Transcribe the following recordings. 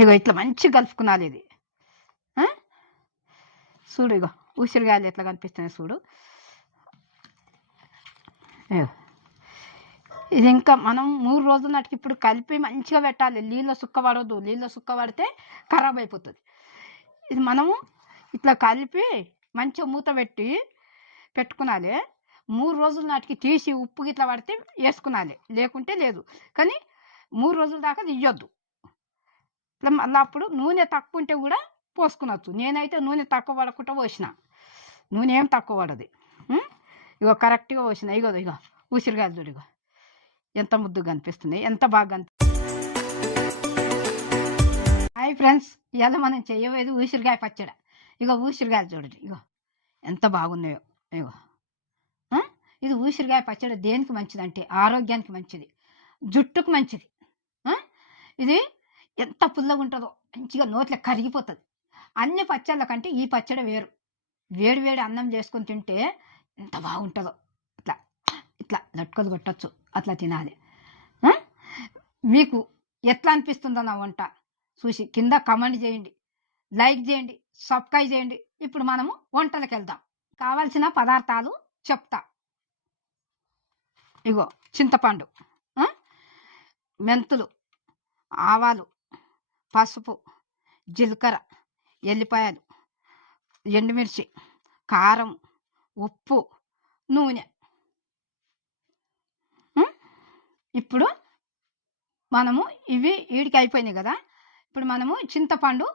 ఇగో ఇట్లా మంచిగా కలుపుకునాలి ఇది. చూడు ఇగో ఉసిరికాయలు ఎట్లా కనిపిస్తున్నాయి చూడు. ఇది ఇంకా మనం 3 రోజుల నాటికి ఇప్పుడు కలిపి మంచిగా పెట్టాలి. నీళ్ళ సుక్క పడవద్దు, నీళ్ళ సుక్క పడితే ఖరాబ్ అయిపోతుంది. ఇది మనము ఇట్లా కలిపి మంచిగా మూత పెట్టుకునాలి. 3 రోజుల నాటికి తీసి ఉప్పు గిట్లా పడితే వేసుకునాలి, లేకుంటే లేదు. కానీ 3 రోజుల దాకా తీయొద్దు. ఇట్లా మళ్ళీ అప్పుడు నూనె తక్కువ ఉంటే కూడా పోసుకునవచ్చు. నేనైతే నూనె తక్కువ పడకుండా పోసిన, నూనె ఏం తక్కువ పడదు. ఇగో కరెక్ట్గా పోసిన. ఇగో ఉసిరికాయలు చూడు, ఇగో ఎంత ముద్దుగా కనిపిస్తుంది, ఎంత బాగా కనిపిస్తుంది. హాయ్ ఫ్రెండ్స్, ఇవాళ మనం చేయబోయేది ఉసిరికాయ పచ్చడి. ఇగో ఉసిరికాయలు చూడండి, ఇగో ఎంత బాగున్నాయో. ఇగో ఇది ఉసిరికాయ పచ్చడి దేనికి మంచిది అంటే ఆరోగ్యానికి మంచిది, జుట్టుకు మంచిది. ఇది ఎంత పుల్లగా ఉంటుందో, మంచిగా నోట్లో కరిగిపోతుంది. అన్ని పచ్చళ్ళ కంటే ఈ పచ్చడి వేరు. వేడి వేడి అన్నం చేసుకొని తింటే ఎంత బాగుంటుందో. ఇట్లా ఇట్లా లట్టుకొని కొట్టచ్చు, అట్లా తినాలి. మీకు ఎట్లా అనిపిస్తుందో నా వంట చూసి కింద కమెంట్ చేయండి, లైక్ చేయండి, సబ్స్క్రైబ్ చేయండి. ఇప్పుడు మనము వంటలకు వెళ్దాం. కావాల్సిన పదార్థాలు చెప్తా. ఇగో చింతపండు, మెంతులు, ఆవాలు, పసుపు, జీలకర్ర, ఎల్లిపాయలు, ఎండుమిర్చి, కారం, ఉప్పు, నూనె. ఇప్పుడు మనము ఇవి వీడికి అయిపోయినాయి కదా. ఇప్పుడు మనము చింతపండు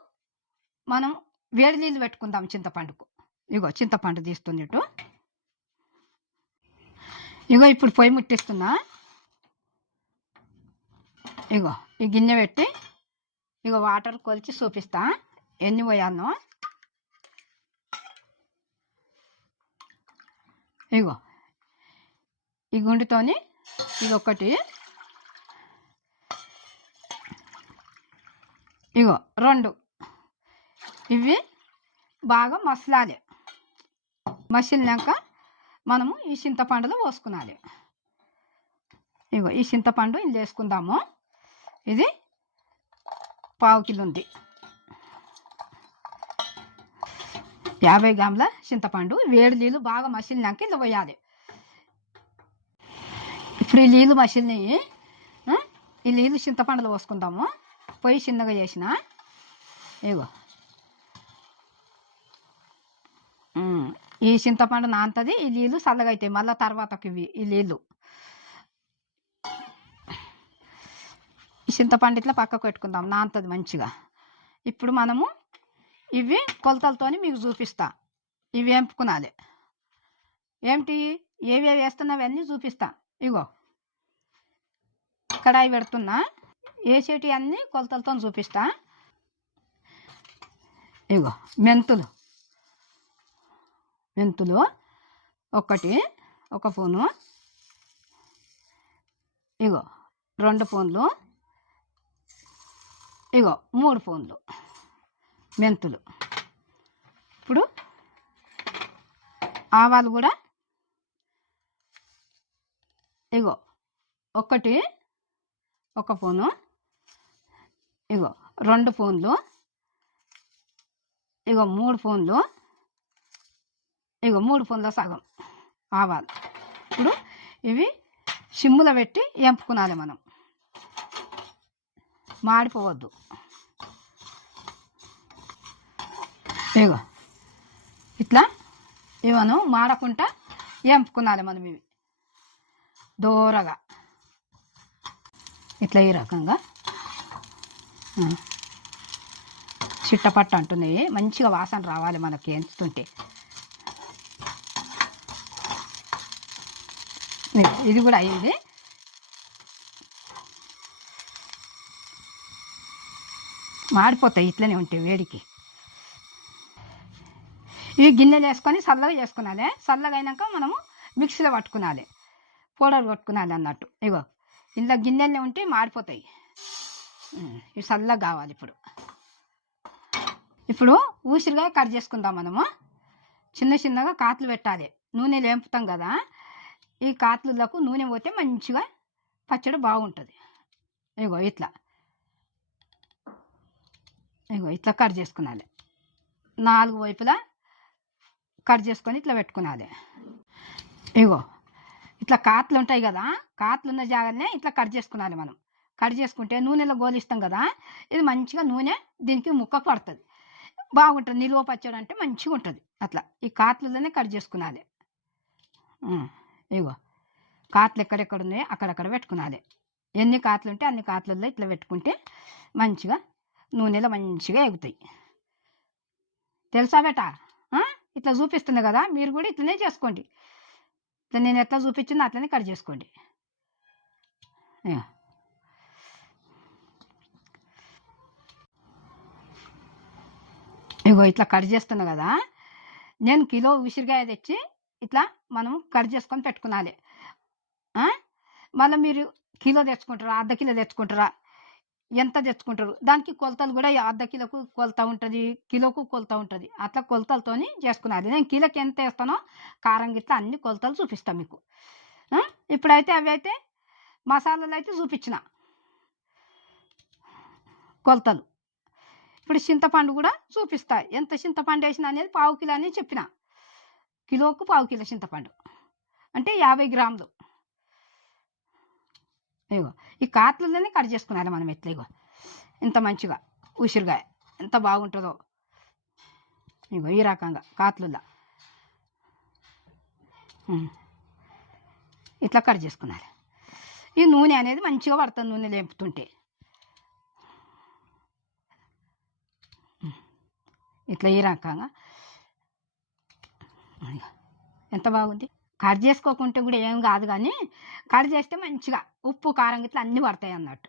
మనం వేడి నీళ్ళు పెట్టుకుందాం చింతపండుకు. ఇగో చింతపండు తీస్తుంది ఇటు. ఇగో ఇప్పుడు పొయ్యి ముట్టిస్తున్నా. ఇగో ఈ గిన్నె పెట్టి ఇగో వాటర్ కొలిచి చూపిస్తా ఎన్ని పోయానో. ఇగో ఈ గుండుతోని ఇది ఒకటి, ఇగో 2. ఇవి బాగా మసలాలి. మసిలినాక మనము ఈ చింతపండులో పోసుకునాలి. ఇగో ఈ చింతపండు ఇది వేసుకుందాము. ఇది 1/4 కిలో ఉంది. 50 గ్రాముల చింతపండు. వేడి నీళ్ళు బాగా మసిలినాక ఇలా పోయాలి. ఇప్పుడు ఈ నీళ్ళు మసిలినాయి. ఈ నీళ్ళు చింతపండులో పోసుకుందాము. పొయ్యి చిన్నగా చేసిన. ఇగో ఈ చింతపండు నాంతది, ఈ నీళ్ళు చల్లగా అవుతాయి మళ్ళీ తర్వాతకి. ఇవి ఈ నీళ్ళు ఈ చింతపండు ఇట్లా పక్కకు పెట్టుకుందాం, నాంతది మంచిగా. ఇప్పుడు మనము ఇవి కొలతలతోని మీకు చూపిస్తా. ఇవి వేంపుకునాలి. ఏమిటి ఏవేవి వేస్తున్నవన్నీ చూపిస్తా. ఇగో కడాయి పెడుతున్నా, వేసేటి అన్నీ కొలతలతో చూపిస్తా. ఇగో మెంతులు 1 స్పూను. ఇగో 2 స్పూన్లు. ఇగో 3 స్పూన్లు మెంతులు. ఇప్పుడు ఆవాలు కూడా ఇగో 1 స్పూను. ఇగో 2 స్పూన్లు. ఇగో 3 స్పూన్లు. ఇగో 3 స్పూన్ల సగం ఆవాలు. ఇప్పుడు ఇవి సిమ్ములో పెట్టి వేంపుకునాలి మనం, మాడిపోవద్దు. ఇగో ఇట్లా ఇవను మాడకుండా వేంపుకునాలి మనం. ఇవి దూరగా ఇట్లా ఈ రకంగా చిట్టపట్ట అంటున్నాయి. మంచిగా వాసన రావాలి మనకి ఎంచుతుంటే. ఇది కూడా అయింది. మాడిపోతాయి ఇట్లనే ఉంటాయి వేడికి. ఇవి గిన్నెలు వేసుకొని చల్లగా చేసుకునాలి. చల్లగా అయినాక మనము మిక్సీలో పట్టుకునాలి, పౌడర్ కొట్టుకునాలి అన్నట్టు. ఇగో ఇంట్లో గిన్నెలనే ఉంటే మాడిపోతాయి. ఇవి చల్లగా కావాలి. ఇప్పుడు ఉసిరికాయ కట్ చేసుకుందాం మనము. చిన్న చిన్నగా కాట్లు పెట్టాలి. నూనె వేంపుతాం కదా, ఈ కాట్లకు నూనె పోతే మంచిగా పచ్చడి బాగుంటుంది. ఇగో ఇట్లా ఇగో ఇట్లా కట్ చేసుకునాలి, 4 వైపులా కట్ చేసుకొని ఇట్లా పెట్టుకునాలి. ఇగో ఇట్లా కాట్లు ఉంటాయి కదా, కాట్లు ఉన్న జాగానే ఇట్లా కట్ చేసుకునాలి. మనం కట్ చేసుకుంటే నూనెలో గోలిస్తాం కదా, ఇది మంచిగా నూనె దీనికి ముక్క పడుతుంది, బాగుంటుంది. నిలువ పచ్చడి అంటే మంచిగా ఉంటుంది. అట్లా ఈ కాట్లలోనే కట్ చేసుకునాలి. ఇగో కాట్లు ఎక్కడెక్కడ ఉన్నాయో అక్కడక్కడ పెట్టుకునాలి. ఎన్ని కాట్లు ఉంటే అన్ని కాట్లలో ఇట్లా పెట్టుకుంటే మంచిగా నూనెలో మంచిగా ఎగుతాయి. తెలుసా బేటా? ఇట్లా చూపిస్తుంది కదా, మీరు కూడా ఇట్లనే చేసుకోండి. ఇట్లా నేను ఎట్లా చూపించిందో అట్లనే కట్ చేసుకోండి. ఇగో ఇట్లా కట్ చేస్తున్నా కదా, నేను కిలో ఉసిరికాయ తెచ్చి ఇట్లా మనం కట్ చేసుకొని పెట్టుకునాలి. మళ్ళీ మీరు కిలో తెచ్చుకుంటారా, అర్ధ కిలో తెచ్చుకుంటారా, ఎంత తెచ్చుకుంటారు దానికి కొలతలు కూడా అర్ధ కిలోకు కొలత ఉంటుంది, కిలోకు కొలత ఉంటుంది. అట్లా కొలతలతోని చేసుకున్నది. నేను కిలోకి ఎంత వేస్తానో కారం గిట్లా అన్ని కొలతలు చూపిస్తాను మీకు. ఇప్పుడైతే అవి అయితే మసాలాలు అయితే చూపించిన కొలతలు. ఇప్పుడు చింతపండు కూడా చూపిస్తా, ఎంత చింతపండు వేసిన అనేది 1/2 కిలో అని చెప్పిన. కిలోకు 1/2 కిలో చింతపండు అంటే 50 గ్రాములు. ఇగో ఈ కాట్లలోనే కట్ చేసుకున్నాను మనం. ఎట్లా ఇగో ఇంత మంచిగా ఉసిరికాయ ఎంత బాగుంటుందో, ఇగో ఈ రకంగా కాట్లలో ఇట్లా కట్ చేసుకున్నారు. ఈ నూనె అనేది మంచిగా పడుతుంది, నూనె లేపుతుంటే ఇట్లా ఈ రకంగా. ఎంత బాగుంది. కట్ చేసుకోకుంటే కూడా ఏం కాదు, కానీ కట్ చేస్తే మంచిగా ఉప్పు కారం ఇట్లా అన్నీ పడతాయి అన్నట్టు.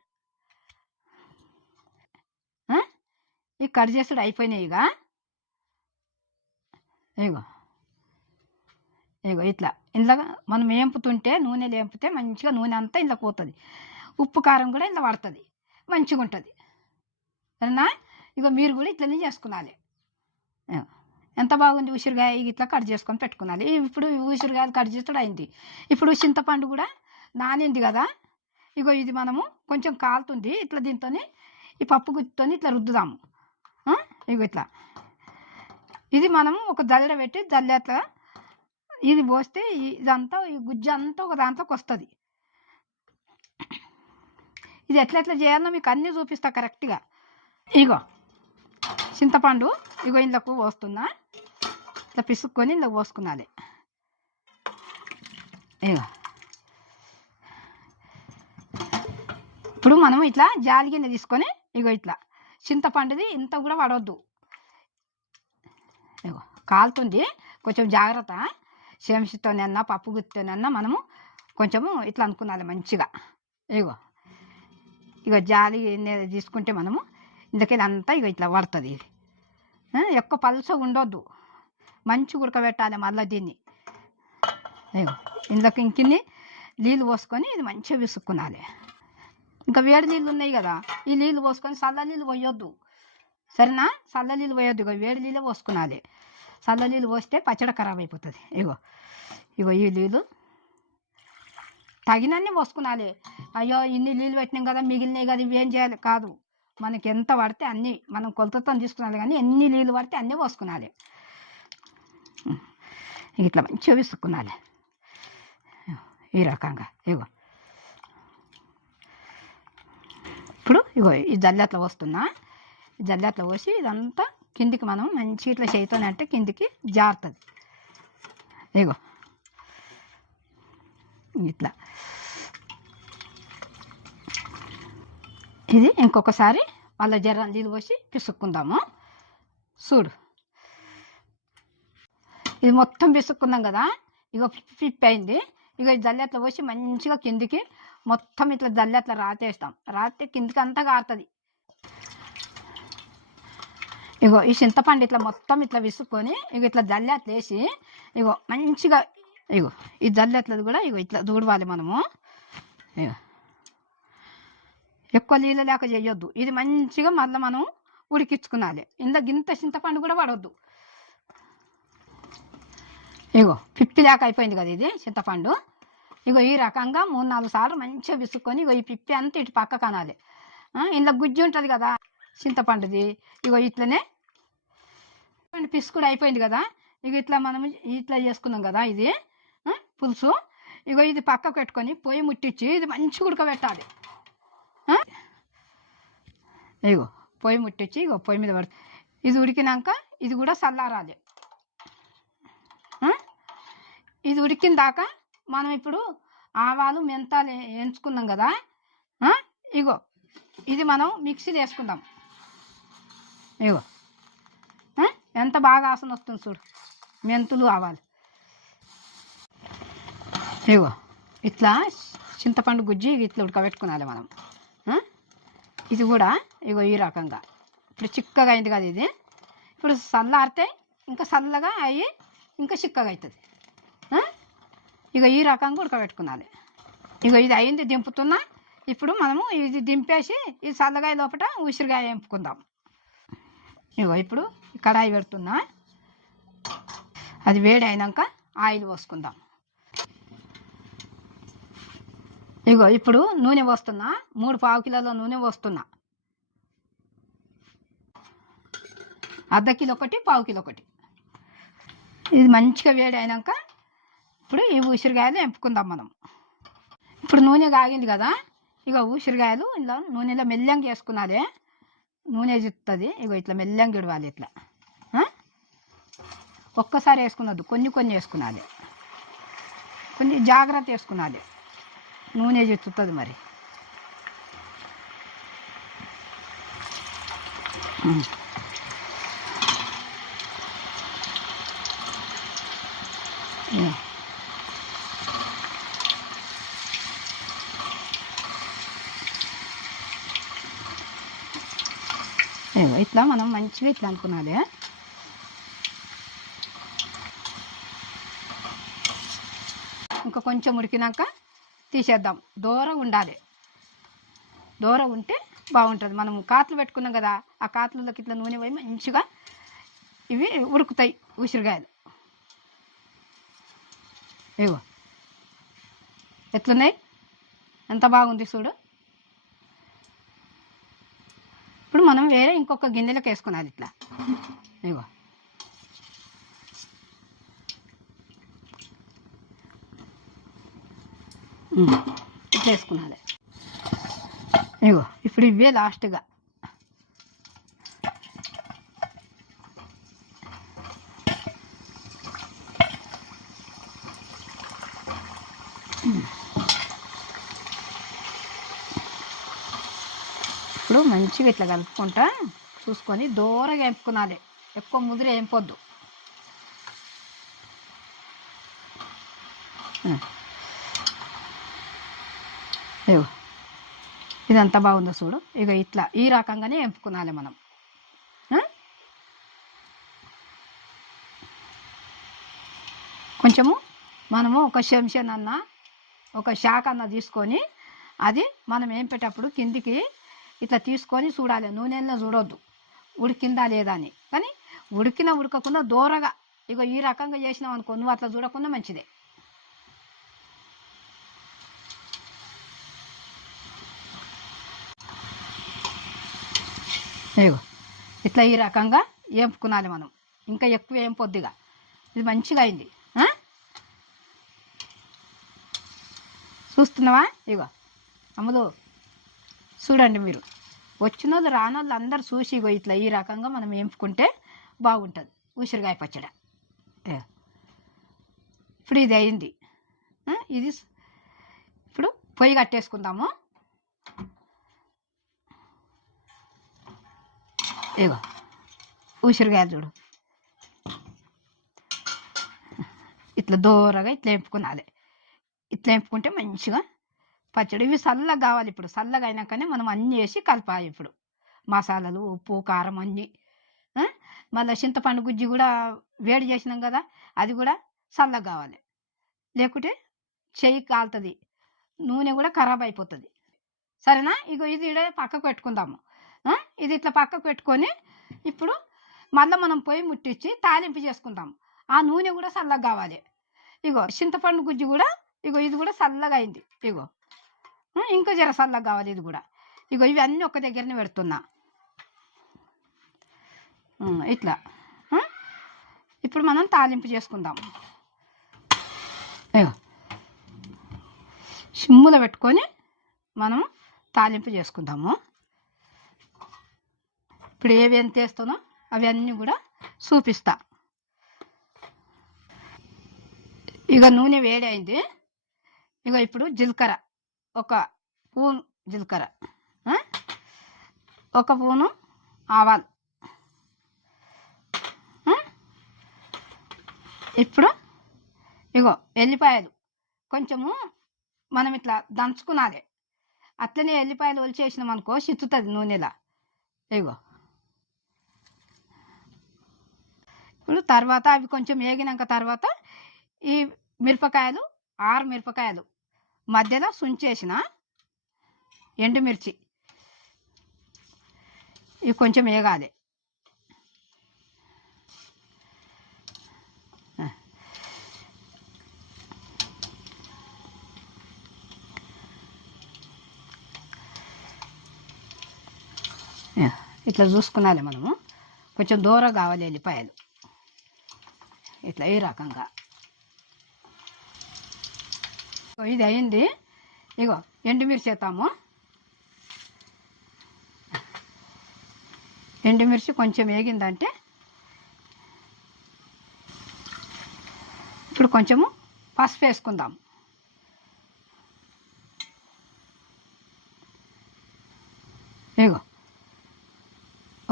ఈ కట్ చేసుడు అయిపోయినాయి. ఇగో ఇగో ఇట్లా ఇంట్లో మనం వేంపుతుంటే, నూనె లేంపితే మంచిగా నూనె అంతా ఇంట్లో పోతుంది, ఉప్పు కారం కూడా ఇంట్లో పడుతుంది, మంచిగా ఉంటుంది. సరేనా? ఇగో మీరు కూడా ఇట్లనే చేసుకున్నాలి. ఎంత బాగుంది. ఉసిరికాయ ఇట్లా కట్ చేసుకొని పెట్టుకున్నాలి. ఇప్పుడు ఉసిరికాయలు కట్ చేసుడు అయింది. ఇప్పుడు చింతపండు కూడా నానింది కదా, ఇగో ఇది మనము కొంచెం కాలుతుంది. ఇట్లా దీంతో ఈ పప్పు గుత్తితో ఇట్లా రుద్దుదాము. ఇగో ఇట్లా ఇది మనము ఒక జల్లెడ పెట్టి జల్లెట్లా ఇది పోస్తే ఇదంతా ఈ గుజ్జు అంతా ఒక దాంట్లోకి వస్తుంది. ఇది ఎట్లా చేయాలో మీకు అన్నీ చూపిస్తా కరెక్ట్గా. ఇగో చింతపండు ఇగో ఇందులోకి పోస్తున్నా, ఇట్లా పిసుక్కొని ఇందులో పోసుకున్నాలి. ఇగో ఇప్పుడు మనం ఇట్లా జాలి గిన్నె తీసుకొని ఇగో ఇట్లా చింతపండుది ఇంత కూడా పడవద్దు. ఇగో కాలుతుంది, కొంచెం జాగ్రత్త. చెంచాతోనన్నా పప్పు గుత్తితోనన్నా మనము కొంచెము ఇట్లా అనుకున్నాలి మంచిగా. ఇగో ఇగో జాలి తీసుకుంటే మనము ఇందుకెళ్ళి అంతా ఇగో ఇట్లా పడుతుంది. ఇది ఎక్కువ పలుచగా ఉండొద్దు, మంచి ఉడకబెట్టాలి. మళ్ళీ దీన్ని ఇగో ఇందులోకి ఇంకిన్ని నీళ్ళు పోసుకొని ఇది మంచిగా విసుక్కునాలి. ఇంకా వేడి నీళ్ళు ఉన్నాయి కదా, ఈ నీళ్ళు పోసుకొని చల్ల నీళ్ళు పోయొద్దు. సరేనా? చల్ల నీళ్ళు పోయొద్దు, ఇగో వేడి నీళ్ళే పోసుకునాలి. చల్ల నీళ్ళు పోస్తే పచ్చడి ఖరాబ్ అయిపోతుంది. ఇగో ఇగో ఈ నీళ్ళు తగినన్ని పోసుకునాలి. అయ్యో ఇన్ని నీళ్ళు పెట్టినాం కదా, మిగిలినాయి కదా, ఇవి ఏం చేయాలి కాదు. మనకి ఎంత పడితే అన్నీ మనం కొలతతో తీసుకున్నాలి, కానీ ఎన్ని నీళ్ళు పడితే అన్నీ పోసుకునాలి. ఇట్లా మంచిగా విసుక్కునాలి ఈ రకంగా. ఇగో ఇప్పుడు ఇగో ఈ జల్లెట్లో పోస్తున్నా, ఈ జల్లెట్లో పోసి ఇదంతా కిందికి మనం మంచి ఇట్లా చేయితోనే అంటే కిందికి జారుతుంది. ఇగో ఇట్లా ఇది ఇంకొకసారి మళ్ళీ జర నీళ్ళు పోసి పిసుక్కుందాము. చూడు ఇది మొత్తం పిసుక్కున్నాం కదా, ఇగో పిప్పి అయింది. ఇక జల్లెట్లో పోసి మంచిగా కిందికి మొత్తం ఇట్లా జల్లెట్లో రాతేస్తాం. రాతే కిందికి అంతా కారుతుంది. ఇగో ఈ చింతపండు ఇట్లా మొత్తం ఇట్లా విసుక్కొని ఇగో ఇట్లా జల్లెట్లు వేసి ఇగో మంచిగా ఇగో ఈ జల్లెట్లది కూడా ఇగో ఇట్లా దూడవాలి మనము. ఇగో ఎక్కువ నీళ్ళు లేక చేయొద్దు, ఇది మంచిగా మళ్ళీ మనం ఉడికించుకునాలి. ఇందులో గింత చింతపండు కూడా పడవద్దు. ఇగో పిప్పి లేక అయిపోయింది కదా ఇది చింతపండు. ఇగో ఈ రకంగా 3-4 సార్లు మంచిగా విసుక్కొని ఇగో ఈ పిప్పి అంతా ఇటు పక్క కనాలి. ఇందులో గుజ్జు ఉంటుంది కదా, చింతపండుది. ఇగో ఇట్లనే పిసుకుడు అయిపోయింది కదా. ఇక ఇట్లా మనం ఇట్లా చేసుకున్నాం కదా ఇది పులుసు. ఇగో ఇది పక్కకు పెట్టుకొని పొయ్యి ముట్టించి ఇది మంచిగా ఉడకబెట్టాలి. ఇగో పొయ్యి ముట్టించి ఇగో పొయ్యి మీద పడుతుంది. ఇది ఉడికినాక ఇది కూడా చల్లారాలి. ఇది ఉడికిన దాకా మనం ఇప్పుడు ఆవాలు మెంతాలు ఎంచుకున్నాం కదా. ఇగో ఇది మనం మిక్సీ వేసుకుందాం. ఇగో ఎంత బాగా వాసన వస్తుంది చూడు, మెంతులు ఆవాలు. ఇగో ఇట్లా చింతపండు గుజ్జి ఇట్లా ఉడకబెట్టుకోవాలి మనం. ఇది కూడా ఇగో ఈ రకంగా ఇప్పుడు చిక్కగా అయింది కదా. ఇది ఇప్పుడు చల్లారితే ఇంకా చల్లగా అయ్యి ఇంకా చిక్కగా అవుతుంది. ఇక ఈ రకంగా ఉడకబెట్టుకోవాలి. ఇగో ఇది అయింది, దింపుతున్నా. ఇప్పుడు మనము ఇది దింపేసి ఈ చల్లగాయ లోపల ఉసిరికాయ వేపుకుందాం. ఇగో ఇప్పుడు కడాయి పెడుతున్నా. అది వేడి అయినాక ఆయిల్ పోసుకుందాం. ఇగో ఇప్పుడు నూనె పోస్తున్నా. 3 పావు కిలోల నూనె పోస్తున్నా. అర్ధ కిలో ఒకటి, పావు కిలో ఒకటి. ఇది మంచిగా వేడి అయినాక ఇప్పుడు ఈ ఉసిరికాయలు ఎంపుకుందాం మనం. ఇప్పుడు నూనె కాగింది కదా. ఇక ఉసిరికాయలు ఇలా నూనెలో మెల్లంగా వేసుకున్నది. నూనె జిస్తుంది. ఇగో ఇట్లా మెల్లంగా ఇడవాలి. ఇట్లా ఒక్కసారి వేసుకున్నది, కొన్ని కొన్ని వేసుకున్నది. కొన్ని జాగ్రత్త వేసుకున్నది, నూనె జిత్తుతుంది మరి. ఇట్లా మనం మంచిగా ఇట్లా అనుకున్నది. ఇంకా కొంచెం ఉడికినాక తీసేద్దాం. దూరం ఉండాలి. దూరం ఉంటే బాగుంటుంది. మనం కాట్లు పెట్టుకున్నాం కదా, ఆ కాట్లలోకి ఇట్లా నూనె పోయి మంచిగా ఇవి ఉడుకుతాయి ఉసిరికాయలు. ఇగో ఎట్లున్నాయి, ఎంత బాగుంది చూడు. ఇప్పుడు మనం వేరే ఇంకొక గిన్నెలకు వేసుకున్నది ఇట్లా. ఇగో ఇట్లా వేసుకున్నది. ఇగో ఇప్పుడు ఇవే లాస్ట్గా. ఇప్పుడు మంచిగా ఇట్లా కలుపుకుంటా చూసుకొని దూరంగా వేపుకునాలి. ఎక్కువ ముదిరి వేపొద్దు. ఇగో ఇదంతా బాగుందో చూడు. ఇక ఇట్లా ఈ రకంగానే వేపుకునాలి మనం. కొంచెము మనము ఒక చెంచానన్నా ఒక శాఖ అన్న తీసుకొని అది మనం వేపేటప్పుడు కిందికి ఇట్లా తీసుకొని చూడాలి. నూనెల్లో చూడొద్దు ఉడికిందా లేదా అని. కానీ ఉడికినా ఉడకకుండా దూరగా ఇక ఈ రకంగా చేసినాం అనుకో, నువ్వు అట్లా చూడకుండా మంచిదే. ఇగో ఇట్లా ఈ రకంగా వేపుకునాలి మనం. ఇంకా ఎక్కువ వేపొద్దిగా. ఇది మంచిగా అయింది. చూస్తున్నావా? ఇగో అమ్మదు చూడండి మీరు. వచ్చినోళ్ళు రానోళ్ళు అందరు చూసి ఇగో ఇట్లా ఈ రకంగా మనం వేపుకుంటే బాగుంటుంది ఉసిరికాయ పచ్చడి. ఇప్పుడు ఇది అయింది. ఇది ఇప్పుడు పొయ్యి కట్టేసుకుందాము. ఇగో ఉసిరికాయలు చూడు ఇట్లా దూరగా ఇట్లా వేపుకునాలి. ఇట్లా వేపుకుంటే మంచిగా పచ్చడి. ఇవి చల్లగా కావాలి. ఇప్పుడు చల్లగా అయినాకనే మనం అన్నీ వేసి కలపాలి. ఇప్పుడు మసాలాలు, ఉప్పు, కారం అన్నీ. మళ్ళీ చింతపండు గుజ్జి కూడా వేడి చేసినాం కదా, అది కూడా చల్లగా కావాలి. లేకుంటే చెయ్యి కాలుతుంది, నూనె కూడా ఖరాబ్ అయిపోతుంది. సరేనా? ఇగో ఇది ఇడే పక్కకు పెట్టుకుందాము. ఇది ఇట్లా పక్కకు పెట్టుకొని ఇప్పుడు మళ్ళీ మనం పొయ్యి ముట్టించి తాలింపు చేసుకుందాం. ఆ నూనె కూడా చల్లగా కావాలి. ఇగో చింతపండు గుజ్జు కూడా ఇగో ఇది కూడా చల్లగా అయింది. ఇగో ఇంకా జర చల్లగా కావాలి ఇది కూడా. ఇగో ఇవన్నీ ఒక దగ్గరనే పెడుతున్నా. ఇట్లా. ఇప్పుడు మనం తాలింపు చేసుకుందాం. ఇగో సిమ్ములో పెట్టుకొని మనం తాలింపు చేసుకుందాము. ఇప్పుడు ఏవి ఎంత వేస్తానో అవన్నీ కూడా చూపిస్తా. ఇక నూనె వేడి అయింది. ఇక ఇప్పుడు జీలకర్ర, ఒక స్పూన్ జీలకర్ర, ఒక స్పూను ఆవాలు. ఇప్పుడు ఇగో ఎల్లిపాయలు కొంచెము మనం ఇట్లా దంచుకున్నది. అట్లనే ఎల్లిపాయలు ఒలిచేసినాం అనుకో చిత్తుతుంది నూనెలా. ఇగో ఇప్పుడు తర్వాత అవి కొంచెం వేగినాక తర్వాత ఈ మిరపకాయలు 6 మిరపకాయలు మధ్యలో సుంచేసిన ఎండుమిర్చి ఇవి కొంచెం వేగాలి. ఇట్లా చూసుకున్నాలి మనము. కొంచెం దూరం కావాలి ఎల్లిపాయలు ఇట్లా ఈ రకంగా. ఇది అయింది. ఇగో ఎండుమిర్చి వేస్తాము. ఎండుమిర్చి కొంచెం వేగిందంటే ఇప్పుడు కొంచెము పసుపు వేసుకుందాం. ఇగో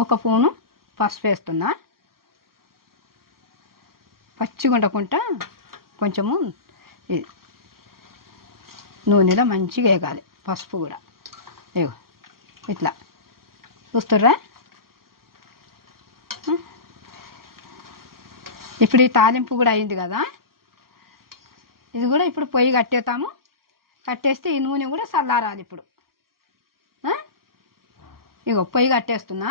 ఒక స్పూను పసుపు వేస్తున్నా. పచ్చిగా ఉండకుండా కొంచెము ఇది నూనెలో మంచిగా వేగాలి పసుపు కూడా. ఇగో ఇట్లా చూస్తుర్రా. ఇప్పుడు ఈ తాలింపు కూడా అయింది కదా. ఇది కూడా ఇప్పుడు పొయ్యి కట్టేస్తాము. కట్టేస్తే ఈ నూనె కూడా చల్లారాలి. ఇప్పుడు ఇగో పొయ్యి కట్టేస్తున్నా.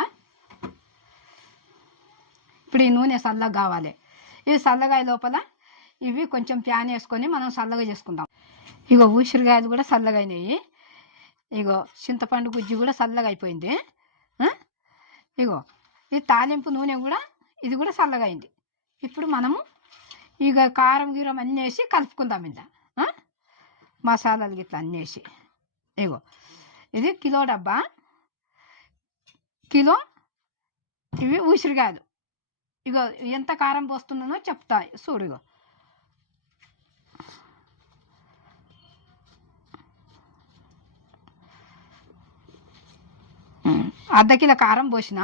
ఇప్పుడు ఈ నూనె చల్లగా కావాలి. ఇది చల్లగా లోపల ఇవి కొంచెం ప్యాన్ వేసుకొని మనం చల్లగా చేసుకుందాం. ఇగో ఉసిరికాయలు కూడా చల్లగా అయినాయి. ఇగో చింతపండు గుజ్జు కూడా చల్లగా అయిపోయింది. ఇగో ఈ తాలింపు నూనె కూడా ఇది కూడా చల్లగా అయింది. ఇప్పుడు మనము ఇక కారం గీరం అన్నీ వేసి కలుపుకుందాం. ఇలా మసాలాలు గిట్లా అన్నీ వేసి. ఇగో ఇది కిలో డబ్బా, కిలో ఇవి ఉసిరికాయలు. ఇగో ఎంత కారం పోస్తున్నానో చెప్తా చూడు. ఇగో అర్ధ కిలో కారం పోసిన.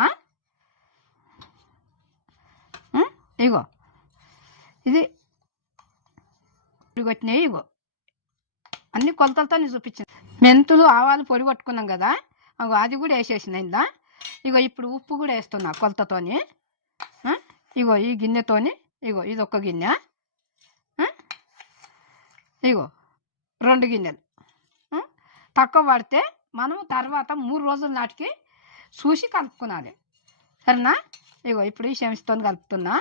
ఇగో ఇది పొడి కొట్టినాయి. ఇగో అన్ని కొలతలతో నేను చూపించాను. మెంతులు ఆవాలు పొడి కొట్టుకున్నాం కదా, అగో అది కూడా వేసేసిన ఇందా. ఇగో ఇప్పుడు ఉప్పు కూడా వేస్తున్నా కొలతతోని. ఇగో ఈ గిన్నెతోని. ఇగో ఇది ఒక గిన్నె. ఇగో 2 గిన్నెలు. తక్కువ పడితే మనం తర్వాత 3 రోజుల నాటికి చూసి కలుపుకునాలి. సరేనా? ఇగో ఇప్పుడు ఈ చెంచాతో కలుపుతున్నా.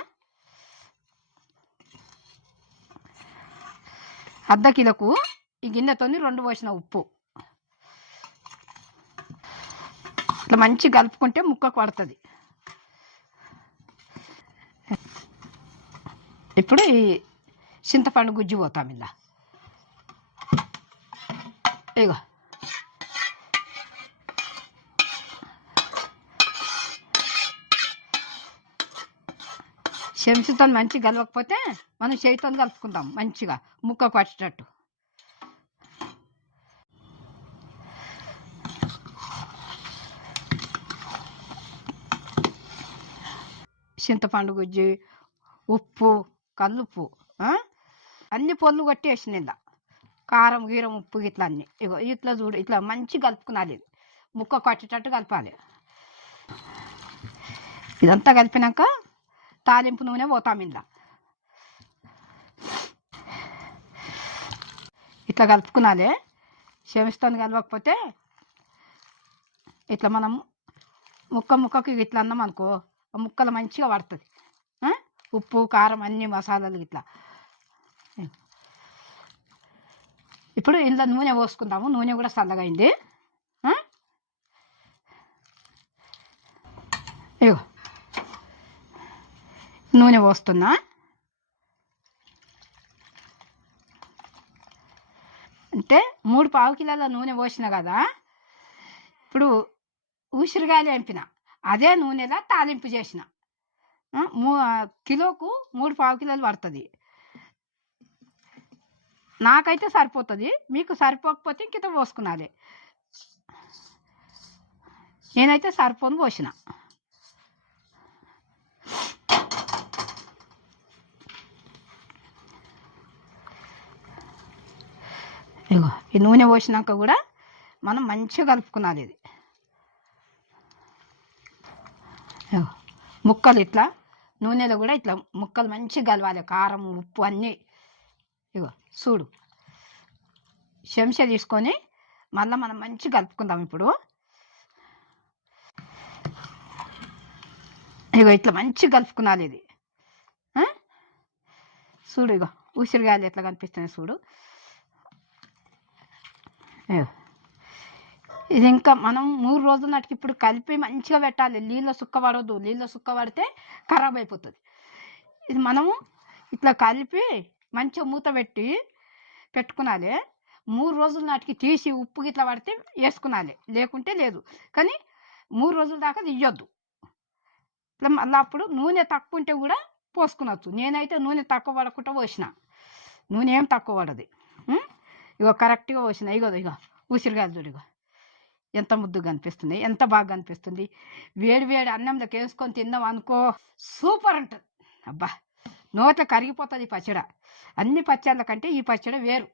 అర్ధ కిలోకు ఈ గిన్నెతో 2 పోసిన ఉప్పు. ఇట్లా మంచి కలుపుకుంటే ముక్కకు పడుతుంది. ఇప్పుడు ఈ చింతపండు గుజ్జు పోతాం ఇలా. ఇగో చెంచుతో మంచిగా కలవకపోతే మనం చేతితో కలుపుకుందాం మంచిగా ముక్కకు పట్టేటట్టు. చింతపండు గుజ్జు, ఉప్పు, కల్లుప్పు అన్ని పొల్లు కొట్టేసిన ఇలా. కారం గీరం ఉప్పు ఇట్లా అన్నీ. ఇగో ఇట్లా చూడు, ఇట్లా మంచి కలుపుకునాలి. ఇది ముక్క కొట్టేటట్టు కలపాలి. ఇదంతా కలిపినాక తాలింపు నూనె పోతాం ఇలా. ఇట్లా కలుపుకునాలి. చెంచుతో కలవకపోతే ఇట్లా మనం ముక్కకి ఇట్లా అన్నాం అనుకో, ఆ ముక్కలు మంచిగా పడుతుంది. ఉప్పు కారం అన్ని మసాలాలు ఇట్లా. ఇప్పుడు ఇందులో నూనె పోసుకుందాము. నూనె కూడా చల్లగా అయింది. ఇగో నూనె పోస్తున్నా. అంటే 3 పావు కిలోల నూనె పోసిన కదా, ఇప్పుడు ఉసిరికాయలు వేంపిన అదే నూనెలా తాలింపు చేసిన. కిలోకు 3 పావు కిలోలు పడుతుంది. నాకైతే సరిపోతుంది, మీకు సరిపోకపోతే ఇంకిత పోసుకున్నాలి. నేనైతే సరిపోను పోసిన. ఇగో ఈ నూనె పోసినాక కూడా మనం మంచిగా కలుపుకున్నది. ఇది ముక్కలు ఇట్లా నూనెలో కూడా ఇట్లా ముక్కలు మంచిగా కలవాలి, కారం ఉప్పు అన్నీ. ఇగో చూడు, చెంచా తీసుకొని మళ్ళీ మనం మంచిగా కలుపుకుందాం. ఇప్పుడు ఇగో ఇట్లా మంచిగా కలుపుకున్నది. ఇది చూడు, ఇగో ఉసిరికాయలు ఎట్లా కనిపిస్తున్నాయి చూడు. ఇది ఇంకా మనం 3 రోజుల నాటికి ఇప్పుడు కలిపి మంచిగా పెట్టాలి. నీళ్ళ సుక్క పడవద్దు, నీళ్ళ సుక్క పడితే ఖరాబ్ అయిపోతుంది. ఇది మనము ఇట్లా కలిపి మంచిగా మూత పెట్టుకునాలి. 3 రోజుల నాటికి తీసి ఉప్పు గిట్లా పడితే వేసుకునాలి, లేకుంటే లేదు. కానీ 3 రోజుల దాకా తీయొద్దు. ఇట్లా మళ్ళీ అప్పుడు నూనె తక్కువ ఉంటే కూడా పోసుకునవచ్చు. నేనైతే నూనె తక్కువ పడకుండా పోసిన, నూనె ఏం తక్కువ పడదు. ఇగో కరెక్ట్గా పోసిన. ఇగో ఉసిరికాయలు చూడు, ఇగో ఎంత ముద్దుగా అనిపిస్తుంది, ఎంత బాగా అనిపిస్తుంది. వేడి వేడి అన్నంలోకి వేసుకొని తిన్నాం అనుకో, సూపర్ ఉంటుంది. అబ్బా, నోట్లో కరిగిపోతుంది ఈ పచ్చడి. అన్ని పచ్చళ్ళ కంటే ఈ పచ్చడి వేరు,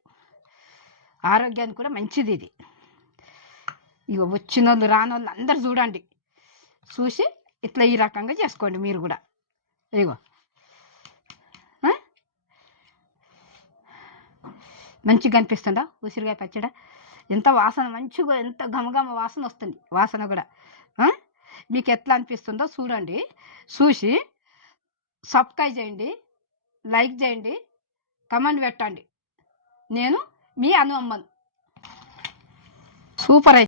ఆరోగ్యానికి కూడా మంచిది ఇది. ఇగో వచ్చిన వాళ్ళు రాని వాళ్ళు అందరు చూడండి, చూసి ఇట్లా ఈ రకంగా చేసుకోండి మీరు కూడా. ఇగో మంచిగా అనిపిస్తుందా ఉసిరికాయ పచ్చడి? ఎంత వాసన, మంచిగా ఎంత ఘమఘమ వాసన వస్తుంది. వాసన కూడా మీకు ఎట్లా అనిపిస్తుందో చూడండి. చూసి సబ్స్క్రైబ్ చేయండి, లైక్ చేయండి, కమెంట్ పెట్టండి. నేను మీ అను అమ్మను. సూపర్.